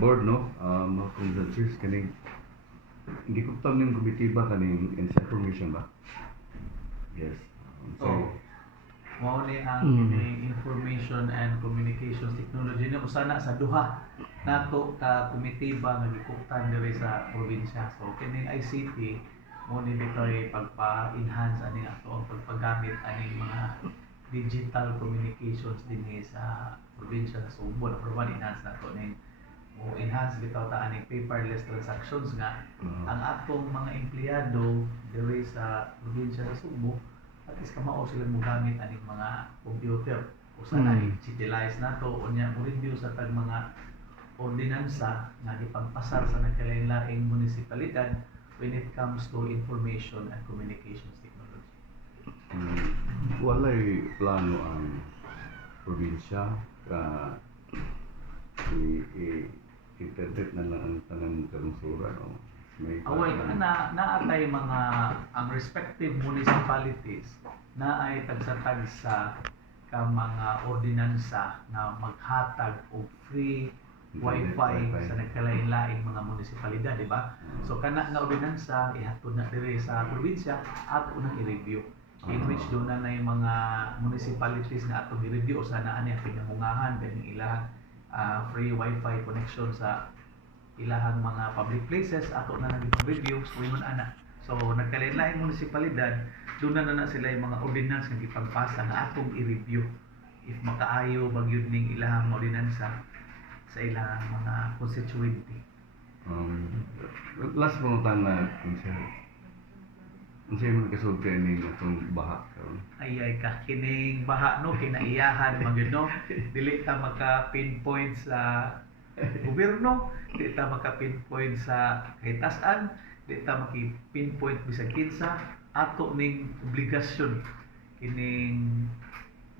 board no, mga consultants kaning hindi ko tam ning komitiba kaning information ba? Yes. So, Oh, mao ni ang kining information and communications technology ni usana sa duha nato ka komitiba nga gikuptan diri sa probinsya. So kining ICT mo ni bitoy pagpa-enhance ani ato ang pagpagamit aning mga digital communications dinhi sa probinsya sa Sugbo na proban enhance nato ning o enhance bitaw ta aning paperless transactions nga ang atong mga empleyado diri sa probinsya sa Sugbo at least kamao sila mogamit aning mga computer usa na digitalize nato unya mo review sa tag mga ordinansa nga gipagpasar sa nagkalain-laing munisipalidad when it comes to information and communications technology. walay plano ang probinsya ka i-interpret na lang ang tanang kalungsuran o may Away naatay mga ang respective municipalities na ay tagsatag sa ka mga ordinansa na maghatag og free wifi sa nagkalain-laing mga munisipalidad, di ba? So kana nga ordinansa ihatod na diri sa probinsya at unang i-review in which doon na yung mga municipalities na atong i-review sa naan niya pinamungahan din ilang free wifi connection sa ilahang mga public places ato na nag-review so yun ana. So nagkalain-laing munisipalidad doon na sila yung mga ordinance nga gipagpasa na atong i-review if makaayo bag yun ning ilahang ordinansa sa ilahang mga constituency. last mo na kung siya mo kasulti ning atong baha karon. Ay ka kining baha no kinaiyahan magyud no dili ta maka pinpoint sa gobyerno, di ta maka-pinpoint sa kahitasan, di ta maki-pinpoint bisag kinsa ato ning obligasyon kining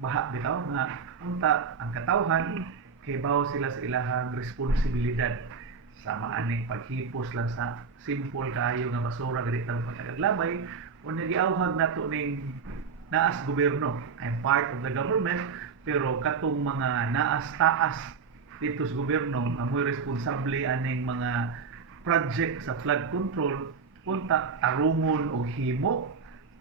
baha bitaw nga unta ang katawhan kay bawo sila sa ilahang responsibilidad sa maaning paghipos lang sa simple kaayo nga basura dili ta magpataglabay unya giawhag nato ning naas gobyerno. I'm part of the government pero katong mga naas taas dito sa gobyerno nga mo'y responsable aning mga project sa flood control punta tarungon og himo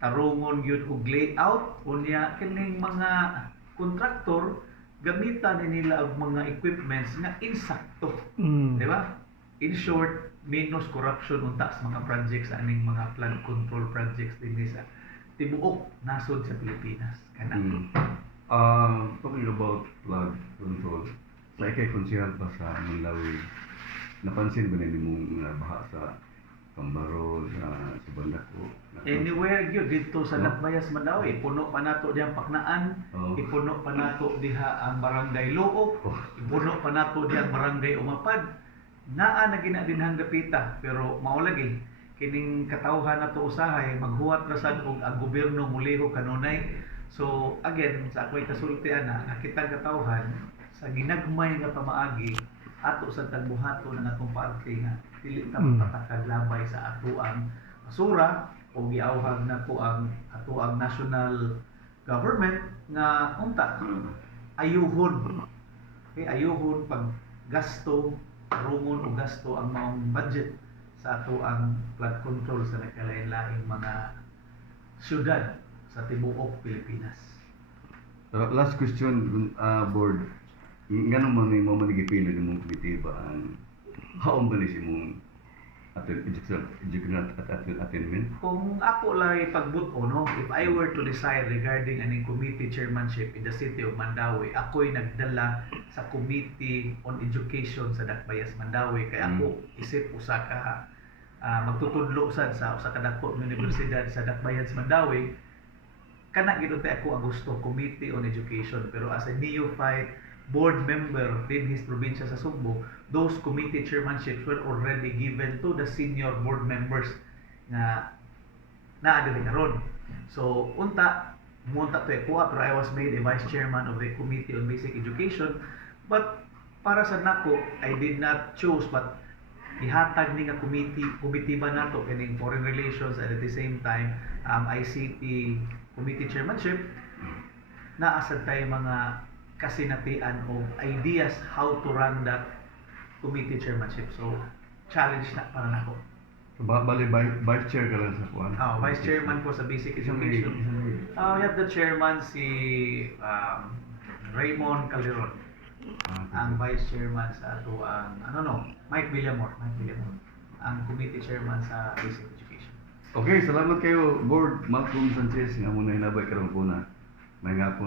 tarungon gyud og layout unya kining mga kontraktor gamitan nila og mga equipments nga insakto di ba in short minus corruption unta sa mga projects sa aning mga flood control projects dinhi sa tibuok nasod sa Pilipinas kana. Talking about flood control, sa ikay konsehal pa sa Mandawi, napansin ba nila mong baha sa Pambaro, sa Bandako? Anywhere gyud dito sa Lakbayas Mandawi, puno pa nato diyang Paknaan, ipuno pa nato diha ang Barangay Luok, ipuno pa nato diha ang Barangay Umapad. Naa na ginadinhang dapita pero mao lagi kining katawhan nato usahay maghuwat ra sad og ang gobyerno muliho kanunay. So again sa ako'y kasulti ana nga kitang katawhan sa ginagmay nga pamaagi ato sa tagbuhaton ng atong parte nga dili ta magpatakad labay sa atoang basura o giawhag na ko ang atoang national government nga unta ayuhon ayuhon pag gasto tarungon o gasto ang maong budget sa atoang flood control sa nagkalain-laing mga syudad sa tibuok Pilipinas. Last question, board. Ngano man ni mo manigipilo ni mong komitiba ang haon ba ni si mong educational attainment? Kung ako lang pagbuto, no, if I were to decide regarding aning committee chairmanship in the city of Mandawi, ako'y nagdala sa Committee on Education sa Dakbayas Mandawi. Kaya ako isip usa ka magtutudlo sad sa usa ka dako nga universidad sa Dakbayas Mandawi. Kana gid ako ang gusto Committee on Education pero as a neophyte board member din his probinsya sa Sugbo, those committee chairmanships were already given to the senior board members nga naa diri karon. So unta munta to ako pero I was made a vice chairman of the Committee on Basic Education, but para sa nako I did not choose but ihatag ni nga committee ba nato kining foreign relations at the same time ICT committee chairmanship naa sad tay mga kasinatian o ideas how to run that committee chairmanship. So, challenge na para nako. So, bali, vice chair ka lang sa kuan? Vice chairman ko sa basic Isang education. isang We have the chairman si Raymond Calderon. Ang vice chairman sa ato ang Mike Villamor. Ang committee chairman sa basic education. Okay, salamat kayo, Board Malcolm Sanchez, nga muna hinabay karon po na. May nga po